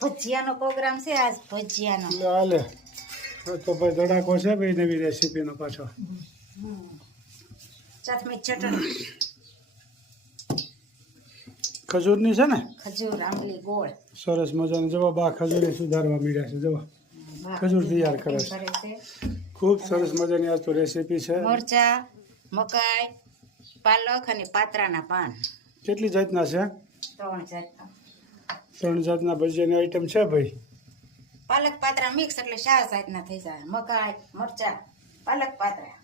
ભજીયાનો programme છે આજ ભજીયાનો હાલે તો ભાઈ ધડાકો છે ભાઈ નવી રેસીપીનો પાછો ચટમી ચટણી ખજૂરની છે ને ખજૂર આંબલી ગોળ સરસ મજાની જવા બા ખજૂરી સુધારવા મળ્યા છે જવા ખજૂર તૈયાર કરે છે ખૂબ સરસ મજાની આ તો રેસીપી છે મરચા મકાઈ પાલક અને પાત્રાના પાન કેટલી જાતના છે ત્રણ જાતના ત્રણ જાતના ભજીયાની આઈટમ છે ભાઈ પાલક પાત્રા મિક્સ એટલે ચાર જાતના થઈ જાય મકાઈ મરચા પાલક પાત્રા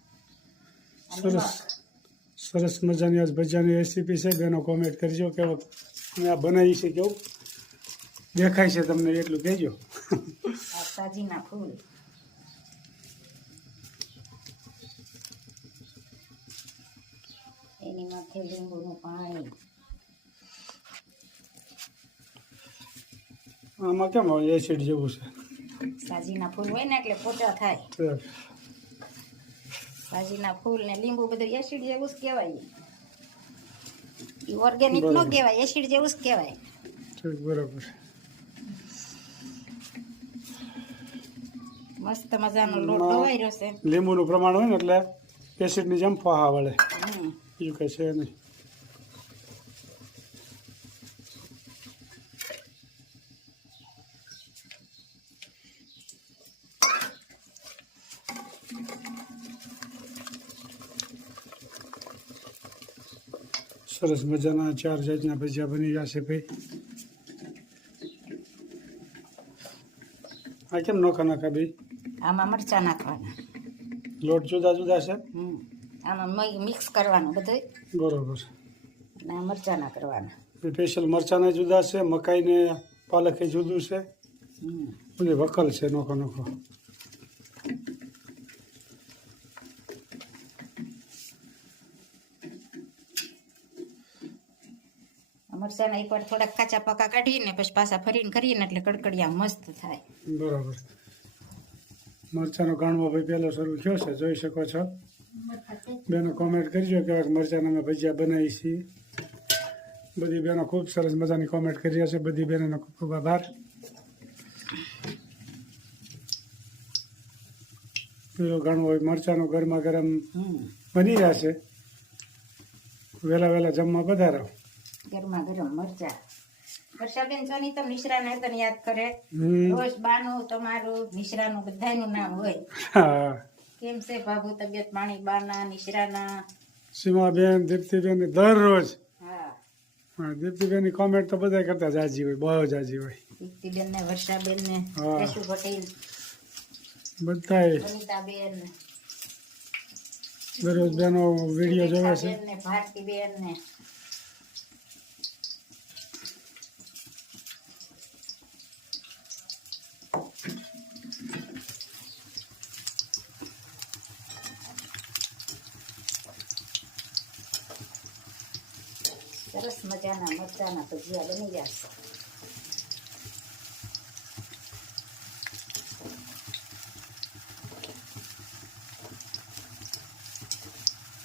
સરસ સરસ મજાની આજ ભજીયાની રેસીપી છે બેનો કોમેન્ટ કરજો કે અમે આ બનાવી છે કેવું દેખાય છે તમને એટલું કહેજો સાજીના ફૂલ એની માથે લીંબુનું પાણી આમાં કેમ એસિડ જેવું છે સાજીના ફૂલ હોય ને એટલે પોચા થાય સાજીના ફૂલ ને લીંબુ બધું એસિડ જેવું જ કહેવાય એ ઓર્ગેનિક નો કહેવાય એસિડ જેવું જ કહેવાય બરાબર મસ્ત મજાનો લોટ ધોવાઈ રહ્યો છે લીંબુનું પ્રમાણ હોય ને એટલે એસિડની જેમ ફાહા વળે બીજું કંઈ છે નહીં સરસ મજાના ચાર જાતના ભજીયા બની છે ભાઈ આ કેમ નોખા નાખા ભાઈ આમાં મરચા નાખવાના લોટ જુદા જુદા છે આમાં મિક્સ કરવાનું બધું બરોબર અને મરચાના કરવાના સ્પેશિયલ મરચાના જુદા છે મકાઈને પાલકે જુદું છે બધી વકલ છે નોખો નોખો મરચાના એકવાર થોડાક કાચા પાકા કાઢીને પછી પાછા ફરીને કરીએ ને એટલે કડકડિયા મસ્ત થાય બરાબર મરચાંનો ગાણવો ભાઈ પહેલો શરૂ થયો છે જોઈ શકો છો બેનો કોમેન્ટ કરજો કે મરચાના અમે ભજીયા બનાવી છીએ બધી બેનો ખૂબ સરસ મજાની કોમેન્ટ કરી રહ્યા છે બધી બહેનોનો ખૂબ ખૂબ આભાર પેલો ગાણવો હોય મરચાંનો ગરમા ગરમ બની રહ્યા છે વહેલા વહેલા જમવા પધારો ગરમા ગરમ મરચા વર્ષાબેન સોની તો મિશ્રા ને તને યાદ કરે રોજ બાનું તમારું મિશ્રા નું બધાનું નામ હોય કેમ છે બાબુ તબિયત પાણી બાના નિશ્રાના સીમાબેન દીપ્તિબેન દરરોજ બધા કરતા જાજી હોય બહુ જાજી હોય દીપ્તિબેન ને વર્ષાબેન ને દરરોજ બેનો વિડિયો જોવે છે ભારતીબેન ને મરચાના ભજીયા બની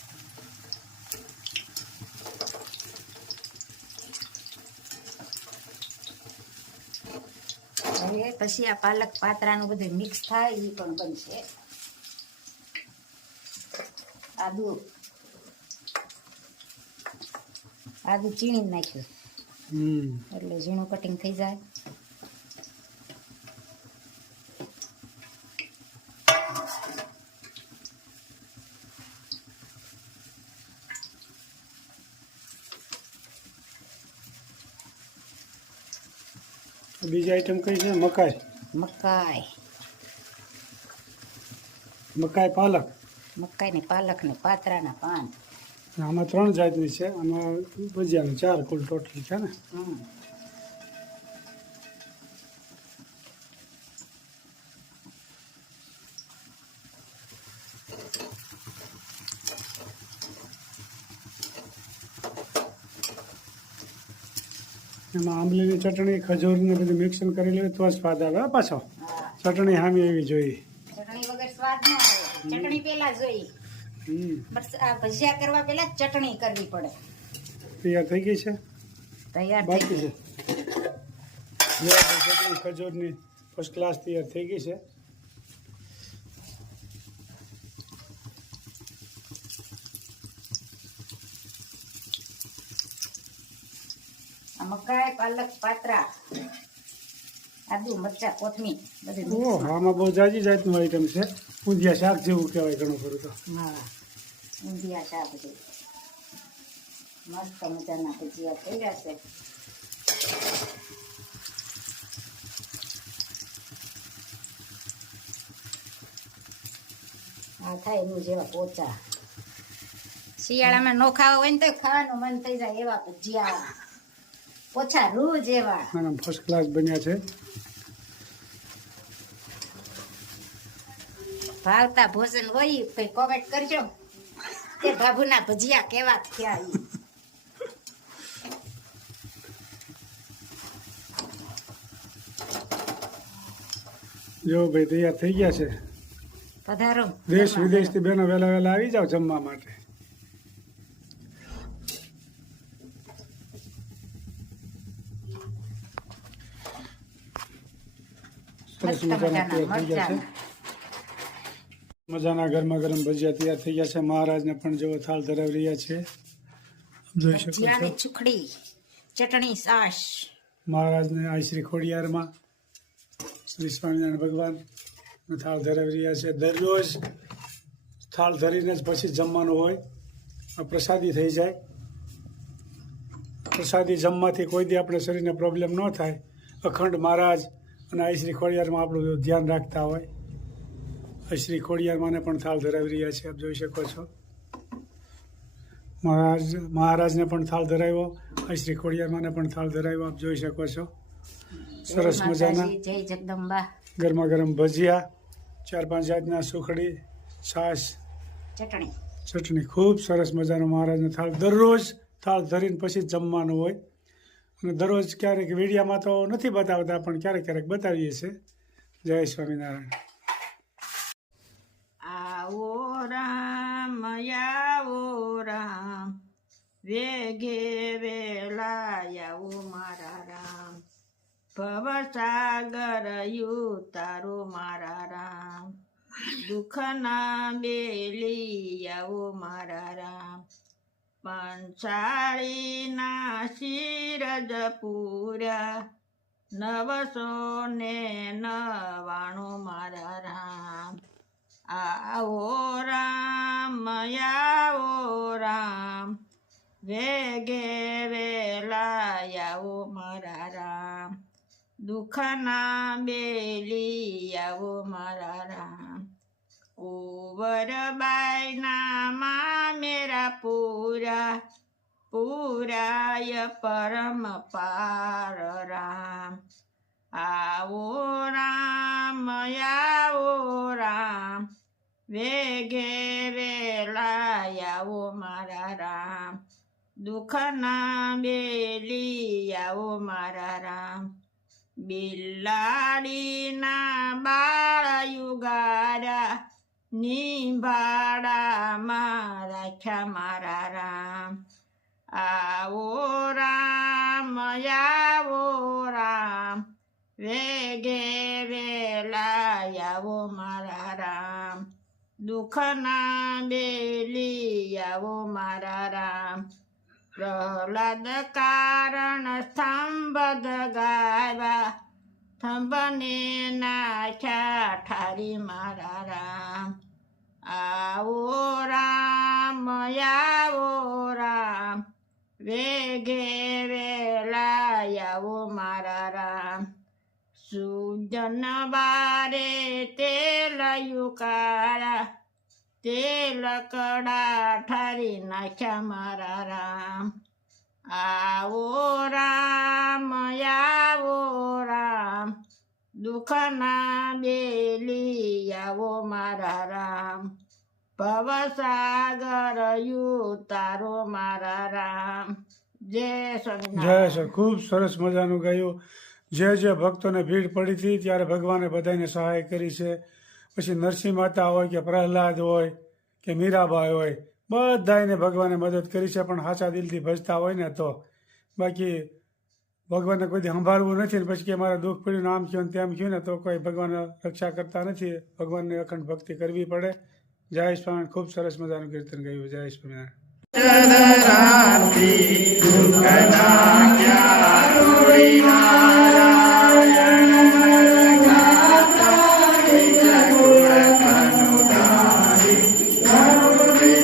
જશે હવે પછી આ પાલક પાતરાનું બધું મિક્સ થાય એ પણ બનશે આદુ આદુ ચીણી નાખ્યું એટલે ઝીણું કટિંગ થઈ જાય બીજી આઈટમ કઈ છે મકાઈ મકાઈ મકાઈ પાલક મકાઈ ને પાલક ને પાતરાના પાન આમાં ત્રણ જાતની છે આમાં ભજીયાનું ચાર કુલ ટોટલ છે ને એમાં આંબલીની ચટણી ખજૂરને બધું મિક્સન કરી લે તો સ્વાદ આવે પાછો ચટણી હામી એવી જોઈએ ચટણી વગર સ્વાદ ન આવે ચટણી પહેલા જોઈએ બસ આ ભજીયા કરવા પહેલા ચટણી કરવી પડે તૈયાર થઈ ગઈ છે તૈયાર બાકી છે ખજૂરની ફર્સ્ટ ક્લાસ તૈયાર થઈ ગઈ છે મકાઈ પાલક પાત્રા આદુ મરચા કોથમીર બધું ઓ હામાં બહુ જાજી જાતનું આઈટમ છે ઊંધિયા શાક જેવું કહેવાય ઘણું ખરું તો હા ઊંધિયા શાક જેવું મસ્ત મજાના ભજીયા થઈ ગયા છે આ થાય એનું જેવા પોચા શિયાળામાં નો ખાવા હોય ને તો ખાવાનું મન થઈ જાય એવા ભજીયા પોછા રૂ જેવા મેડમ ફર્સ્ટ ક્લાસ બન્યા છે ભાવતા ભોજન હોય કઈ કોમેન્ટ કરજો તે બાબુના ભજીયા કેવા થયા જો ભાઈ તૈયાર થઈ ગયા છે પધારો દેશ વિદેશથી બેનો વહેલા વહેલા આવી જાઓ જમવા માટે સરસ મજાના તૈયાર થઈ ગયા છે મજાના ગરમા ગરમ ભજીયા તૈયાર થઈ ગયા છે મહારાજને પણ જેવો થાળ ધરાવી રહ્યા છે જોઈ શકો છો સુખડી ચટણી સાસ મહારાજને આ શ્રી ખોડિયારમાં શ્રી સ્વામિનારાયણ ભગવાન થાળ ધરાવી રહ્યા છે દરરોજ થાળ ધરીને જ પછી જમવાનું હોય આ પ્રસાદી થઈ જાય પ્રસાદી જમવાથી કોઈ દી આપણે શરીરને પ્રોબ્લેમ ન થાય અખંડ મહારાજ અને આ શ્રી ખોડિયારમાં આપણું ધ્યાન રાખતા હોય શ્રી ખોડિયારમાંને પણ થાળ ધરાવી રહ્યા છે આપ જોઈ શકો છો મહારાજ મહારાજને પણ થાળ ધરાવ્યો શ્રી ખોડિયારમાંને પણ થાળ ધરાવ્યો આપ જોઈ શકો છો સરસ મજાના જય જગદંબા ગરમા ગરમ ભજીયા ચાર પાંચ જાતના સુખડી છાશ ચટણી ચટણી ખૂબ સરસ મજાનો મહારાજનો થાળ દરરોજ થાળ ધરીને પછી જમવાનું હોય અને દરરોજ ક્યારેક વીડિયામાં તો નથી બતાવતા પણ ક્યારેક ક્યારેક બતાવીએ છીએ જય સ્વામિનારાયણ આવો રામ વેગે વેલાયાવો મારા રામ ભવસાગર તારો મારા રામ દુઃખના બેલી આવો મારા રામ પંસાળીના શિરજ પૂર્યા નવસો ને નવાણું મારા રામ આવો રામ આવો રામ વેગે વેલા આવો મારા રામ દુઃખના બેલી આવો મારા રામ ઓવર બાયના મા મેરા પૂરા પૂરાય પરમ પાર રામ આવો રામ આવો રામ વેગે વેલાયાઓ મારા રામ દુઃખના બેલિયાઓ મારા રામ બિલાડીના બાળ યુગારા નિભાડામાં રાખ્યા મારા રામ આવો રામ આવો રામ વેગે દુઃખના બેલી આવો મારા રામ પ્રહલાદ કારણ સ્તંભ ગાવા થંભને નાખ્યા ઠારી મારા રામ આવો રામ આવો રામ વેગે વેલા આવો મારા રામ સુજન બારે તે લયું કારા તે લકડા ઠારી નાખ્યા મારા રામ આવો રામ આવો રામ દુઃખના બેલી આવો મારા રામ ભવસાગર યુ તારો મારા રામ જય જય સર ખૂબ સરસ મજાનું ગાયું જે જે ભક્તોને ભીડ પડી હતી ત્યારે ભગવાને બધાને સહાય કરી છે પછી નરસિંહ માતા હોય કે પ્રહલાદ હોય કે મીરાભાઈ હોય બધા એને ભગવાને મદદ કરી છે પણ સાચા દિલથી ભજતા હોય ને તો બાકી ભગવાનને કોઈ સંભાળવું નથી ને પછી કે મારા દુઃખ પડ્યું આમ કહ્યું તેમ કહ્યું ને તો કોઈ ભગવાન રક્ષા કરતા નથી ભગવાનની અખંડ ભક્તિ કરવી પડે જય સ્વામિનારાયણ ખૂબ સરસ મજાનું કીર્તન ગયું જય સ્વામિનારાયણ